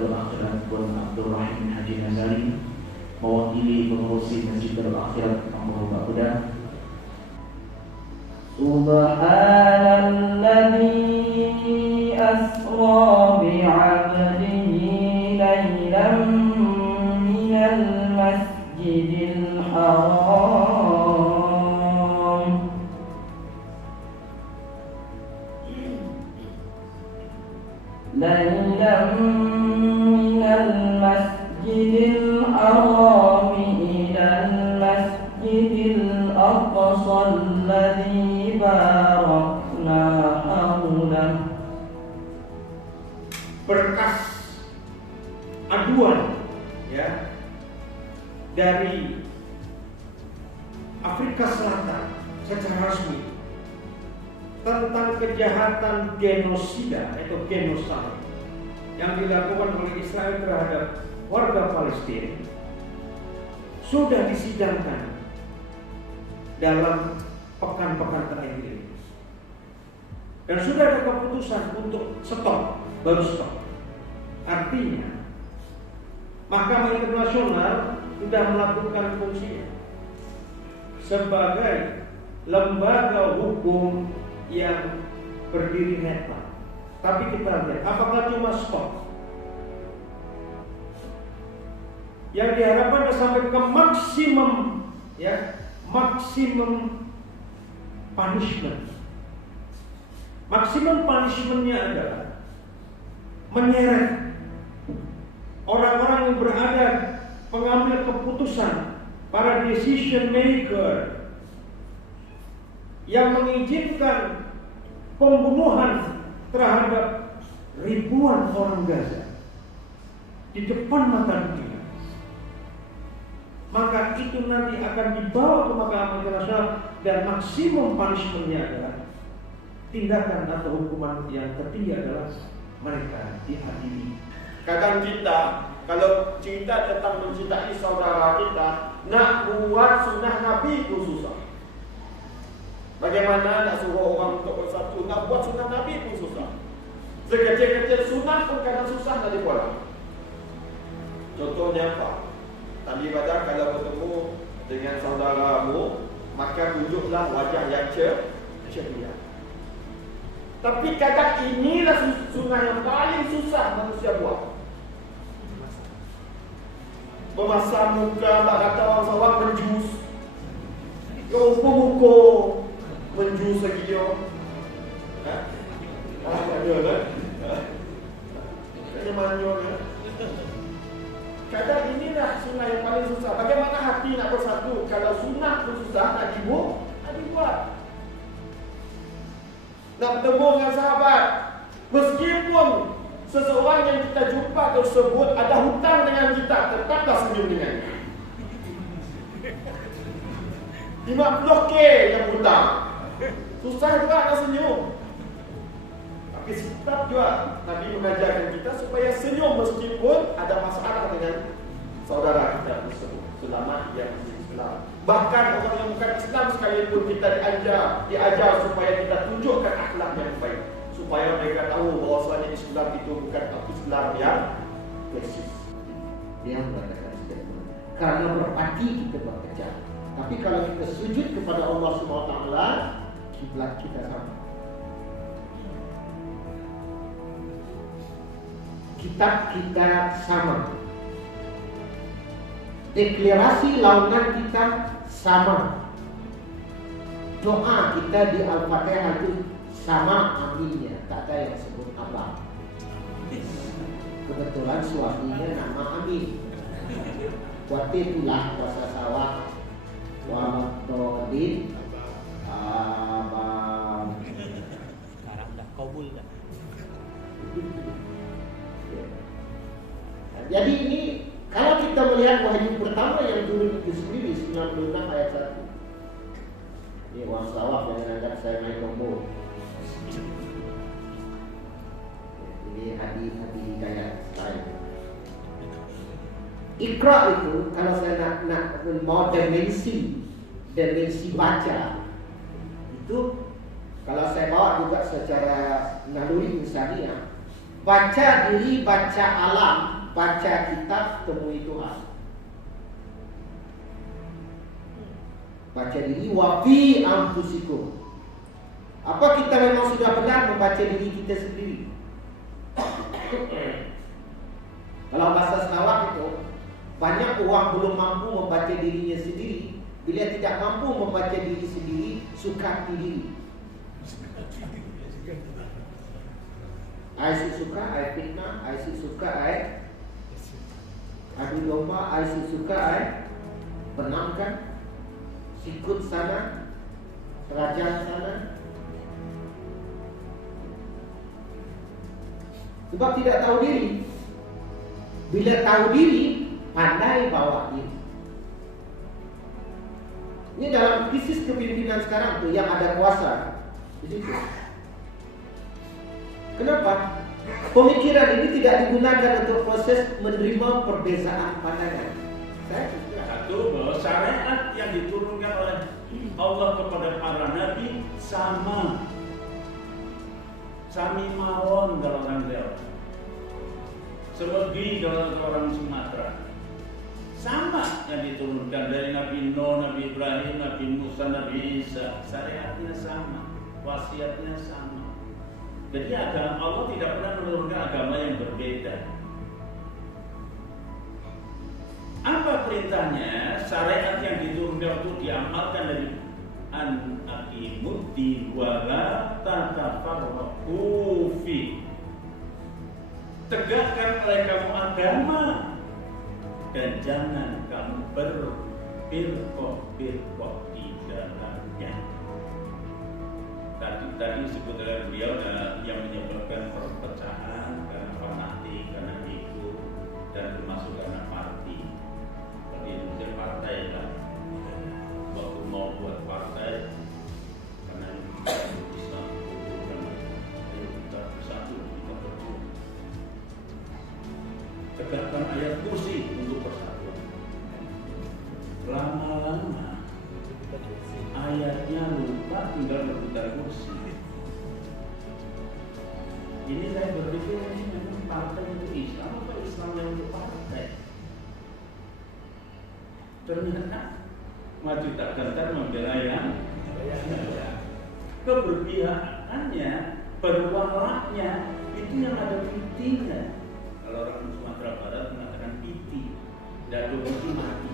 Darul Akhirat Tuan Abdul Rahim Haji Nazari, mewakili pengurusi Masjid Darul Akhirat Kampung Bakuda. Subhanalladzi asra bi'abdihi laylan minal masjidil haram minal masjidil haram ilal masjidil aqsa alladzi barakna hawlahu. Berkas aduan ya dari Afrika Selatan secara resmi tentang kejahatan genosida atau genocide yang dilakukan oleh Israel terhadap warga Palestina sudah disidangkan dalam pekan-pekan terakhir ini, dan sudah ada keputusan untuk stop, baru stop. Artinya Mahkamah Internasional sudah melakukan fungsinya sebagai lembaga hukum yang berdiri netral. Tapi kita lihat apakah cuma stop. Yang diharapkan sampai ke maksimum ya, maksimum punishment. Maksimum punishmentnya adalah menyeret orang-orang yang berada pengambil keputusan, para decision maker yang mengizinkan pembunuhan terhadap ribuan orang Gaza di depan mata dunia. Maka itu nanti akan dibawa ke Mahkamah Internasional dan maksimum punishment-nya adalah tindakan atau hukuman yang tertinggi adalah mereka diadili. Kadang kita kalau cerita tentang mencintai saudara kita, nak buat sunnah Nabi pun susah. Bagaimana nak suruh orang untuk bersatu, nak buat sunnah Nabi pun susah. Sekecil-kecil sunnah pun kadang susah nak dibuat. Contohnya apa? Tadi pada kalau bertemu dengan saudaramu, maka tunjuklah wajah yang ceria. Tapi kadang inilah sunnah yang paling susah manusia buat. Memasang muka, tak kata orang sawak menjus. Muka menjus lagi dia. Ada kan? Kena manja kan? Kadang inilah sunnah yang paling susah. Bagaimana hati nak bersatu kalau sunnah pun susah nak dibuat? Nak bertemu dengan sahabat, meskipun seseorang yang kita jumpa tersebut ada hutang dengan kita, tetaplah senyum dengannya. 50k yang hutang, susah juga nak senyum. Tapi tetap juga Nabi mengajarkan kita supaya senyum meskipun ada masalah dengan saudara kita tersebut, selama dia masih Islam. Bahkan orang yang bukan Islam sekalipun kita diajar supaya kita tunjukkan akhlak yang baik, supaya mereka tahu bahawasanya Islam itu bukan Islam yang persis. Dia mengatakan statement karena berhati kita bekerja. Tapi kalau kita sujud kepada Allah SWT, kiblat kita sama. Kitab kita sama. Deklarasi launan kita sama. Doa kita di Al-Fatihah itu sama aminnya, tak ada yang sebut Allah. Kebetulan suaminya nama Amin. Waktu itulah puasa sawah Wamatodin sekarang dah kabul dah. Jadi ini kalau kita melihat wahyu pertama yang turun itu sendiri 96 ayat 1. Ini wasawaf yang anggap saya main nombor. Ini hadis-hadis hidayah saya. Iqra itu kalau saya nak mau dimensi baca itu kalau saya bawa juga secara naluri insaniah baca diri, baca alam, baca kitab, temui Tuhan. Baca diri, wa fi anfusikum. Apa kita memang sudah benar membaca diri kita sendiri? Kalau bahasa Sarawak itu, banyak orang belum mampu membaca dirinya sendiri. Bila tidak mampu membaca diri sendiri, suka diri. I suka, I fitnah, I suka, I adu domba, I suka, I benamkan, sikut sana, kerajaan sana. Sebab tidak tahu diri. Bila tahu diri, pandai bawa diri. Ini dalam krisis kepemimpinan sekarang tuh yang ada kuasa di situ. Kenapa? Pemikiran ini tidak digunakan untuk proses menerima perbezaan pandangan. Saya juga. Satu, bahwa syariat yang diturunkan oleh Allah kepada para nabi sama. Sami mawon kalau orang Jawa, selebih kalau orang Sumatera. Sama yang diturunkan dari Nabi Nuh, Nabi Ibrahim, Nabi Musa, Nabi Isa. Syariatnya sama, wasiatnya sama. Jadi agama Allah tidak pernah menurunkan agama yang berbeda. Apa perintahnya? Syariat yang diturunkan itu diamalkan dari an-aqimuddin wa la tatafarraqu fi. Tegakkan oleh kamu agama dan jangan kamu berfirqah di dalamnya. Tadi disebut oleh beliau yang menyebabkan perpecahan karena fanatik, karena ego, dan termasuk karena parti. Kalau di Indonesia partai lah. Waktu mau buat partai karena Islam karena ayo kita bersatu, kita berjuang. Tegakkan ayat kursi untuk persatuan. Lama-lama ayatnya lupa, tinggal berputar kursi. Ini saya berpikir ini memang partai untuk Islam atau Islam yang untuk partai? Ternyata maju tak gentar membela yang keberpihakannya, berwalaknya itu yang ada pitinya. Kalau orang Sumatera Barat mengatakan piti, tidak ada uang itu mati,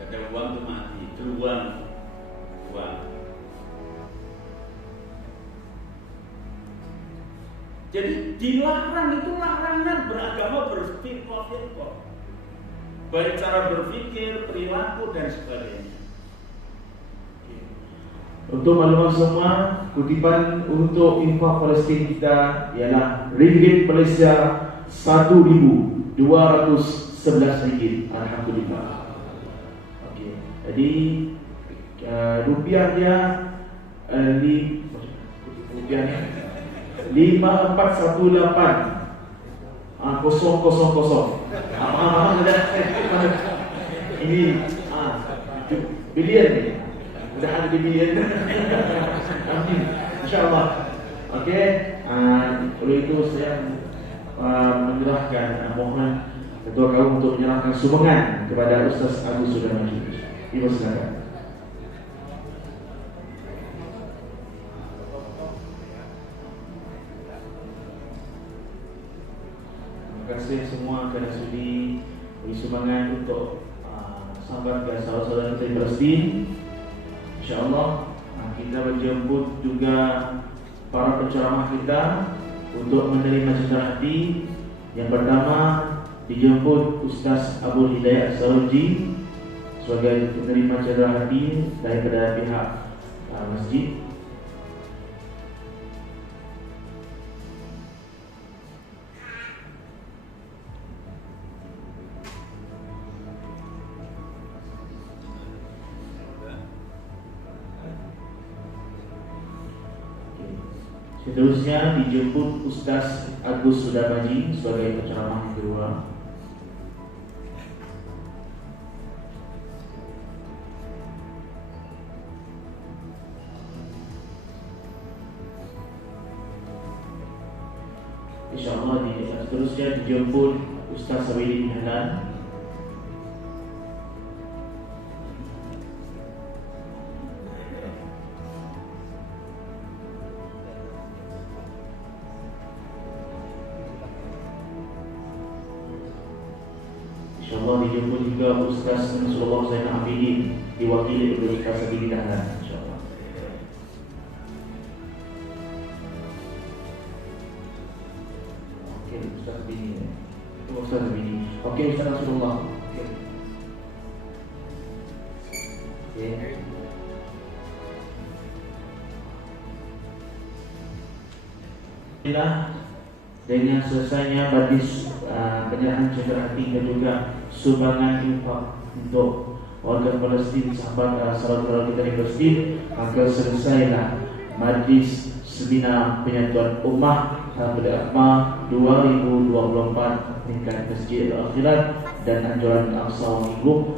tidak ada uang itu mati, uang. Jadi dilarang itu larangan beragama berfirqah. Baik cara berpikir, perilaku dan sebagainya. Untuk maklumat semua, kutipan untuk infak Palestin kita ialah ringgit Malaysia 1.211 ringgit. Alhamdulillah. Okey. Jadi rupiahnya rupiahnya 5418 000. Ini bilion ni. Sudah ada di bilion. Amin. InsyaAllah. Okey. Oleh itu saya menyerahkan mohon ketua kaum untuk menyerahkan sumbangan kepada Ustaz Agus Sudarmadi. Ibu silakan. Terima kasih semua kerana sudi beri sumbangan untuk sahabat dan saudara-saudara kita di Palestin. InsyaAllah kita menjemput juga para penceramah kita untuk menerima cendera hati. Yang pertama dijemput Ustaz Abu Hidayat Saroji sebagai penerima cendera hati daripada pihak masjid. Seterusnya dijemput Ustaz Agus Sudarmadi sebagai penceramah yang kedua. seterusnya dijemput Ustaz Sabili Hanan. InsyaAllah dijemput juga Ustaz Nasrullah Zainal Abidin, diwakili oleh Ustaz Sabili Hanan, insyaAllah. Okey, Ustaz Sabili. Ustaz Sabili. Okey, Ustaz Nasrullah. Okey. Okey. Dengan selesainya badis penyerahan cedera hati dan juga sumbangan infak untuk warga Palestin, sahabat saudara kita di Palestin, maka selesailah majlis seminar penyatuan ummah pada Akma 2024 tingkat Masjid Al-Akhirat dan Anjuran Al-Aqsa Minggu.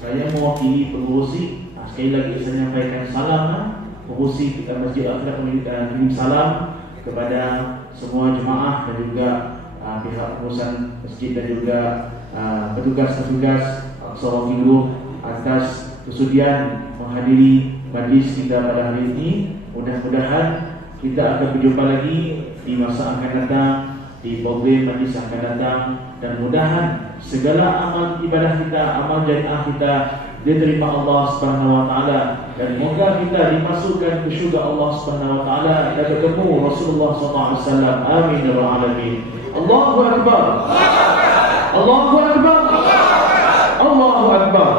Saya mewakili pengurusi, sekali lagi saya menyampaikan salam pengurusi Masjid Al-Akhirat, mengirim salam kepada semua jemaah dan juga pihak pengurusan masjid dan juga petugas-petugas Al-Aqsa Minggu atas kesudian menghadiri majlis kita pada hari ini. Mudah-mudahan kita akan berjumpa lagi di masa akan datang, di program majlis akan datang, dan mudahan segala amal ibadah kita, amal jariah kita diterima Allah Subhanahu wa taala, dan moga kita dimasukkan ke syurga Allah Subhanahu wa taala dan bertemu Rasulullah sallallahu alaihi wasallam. Amin ya rabbal alamin. Allahu akbar. Allahu akbar. Allahu akbar.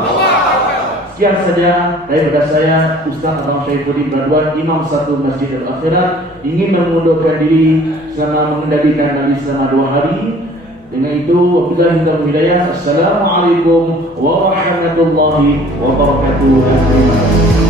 Sekian saja daripada saya, Ustaz Abang Syaifuddin Radwan, Imam Satu Masjid Al-Akhirat, ingin mengundurkan diri selama mengendalikan Nabi selama 2 hari. Dengan itu, wabillahi taufiq hidayah. Assalamualaikum warahmatullahi wabarakatuh.